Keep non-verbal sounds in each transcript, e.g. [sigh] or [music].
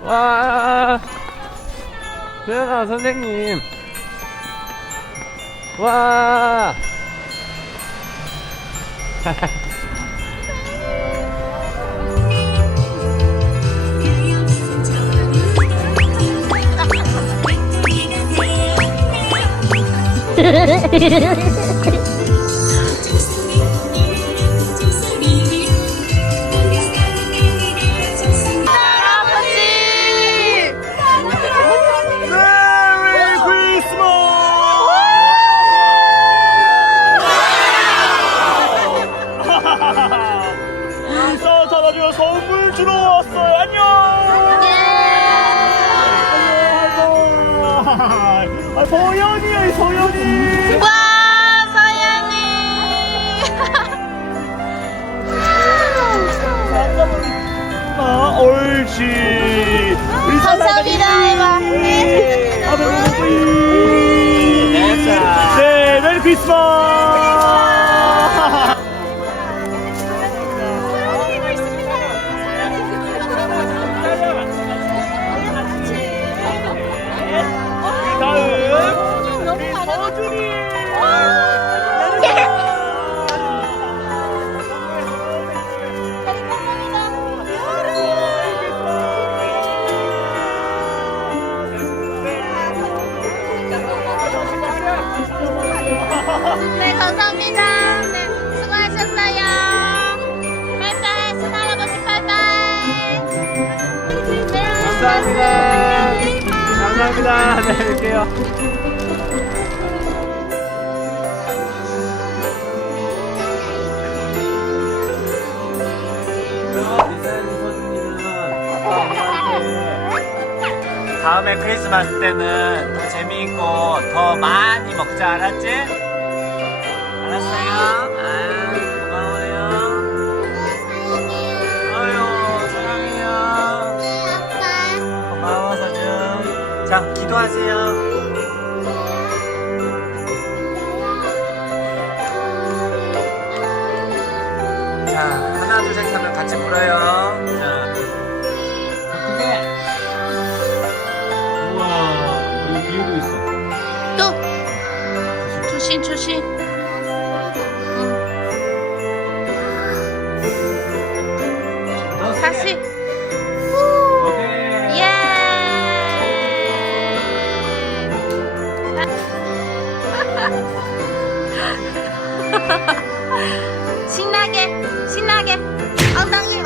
와. 수연아, 선생님. 와. [laughs] 안녕. 아, 소연이야, 소연이. 와 서연이 [laughs] 아, 옳지. 네 감사합니다 네 수고하셨어요 바이바이 순 할아버지 바이바이 네 감사합니다. 감사합니다. 네, 뵐게요. 다음에 크리스마스 때는 더 재미있고 더 많이 먹자 알았지? 알았어요? 아 고마워요. 아유 사랑해요. 고마워 서준 자 기도하세요. 자 하나 둘 셋 하면 같이 불어요. 자. 우와 여기 뒤에도 있어. 또. 조심 조심 다시. 오케이. 예. [laughs] 신나게 신나게. 엉덩이. 어.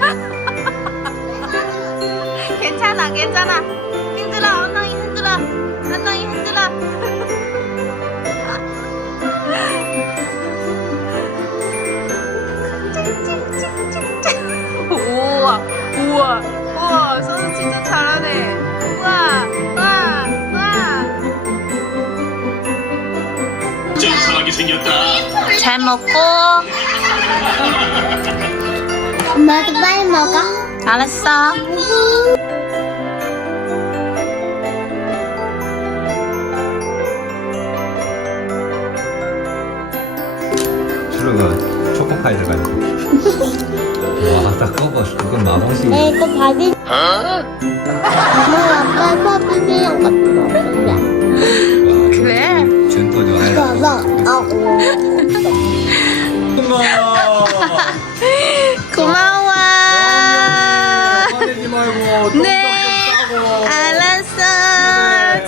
[laughs] 괜찮아 괜찮아 진짜 잘하네 우와 우와 우와 짠하게 생겼다. 잘 먹고 [laughs] 엄마도 빨리 먹어. 알았어 슈르가 초코파이 들어가 있 고 와딱 꺼봐 그건 마법식 내 이거 바비. 엄마 아빠 파비비랑 같은 거 없는데. 그래? 좋아해 봐봐. 아고. 고마워. 꺼내지 말고. 네. 알았어.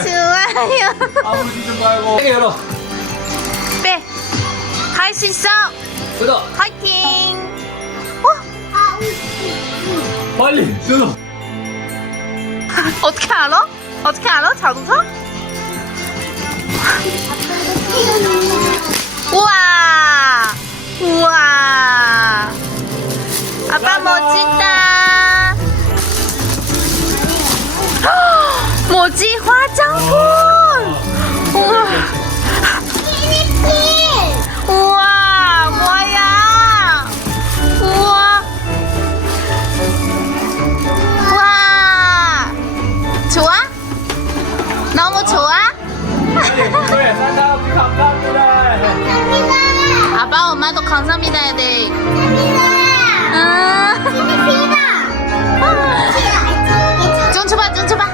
좋아요. 아버지 좀 말고. 세게 열어. 빼 할 수 있어. 뜯어 파이팅 빨리 뜯어 어떻게 알아? 어떻게 알아? 자동차? 우와 우와 아빠 멋지다 헉, [gasps] 뭐지 화장품 엄마도 감사합니다 해야 돼. 아. 아. 좀 줘봐, 좀 줘봐.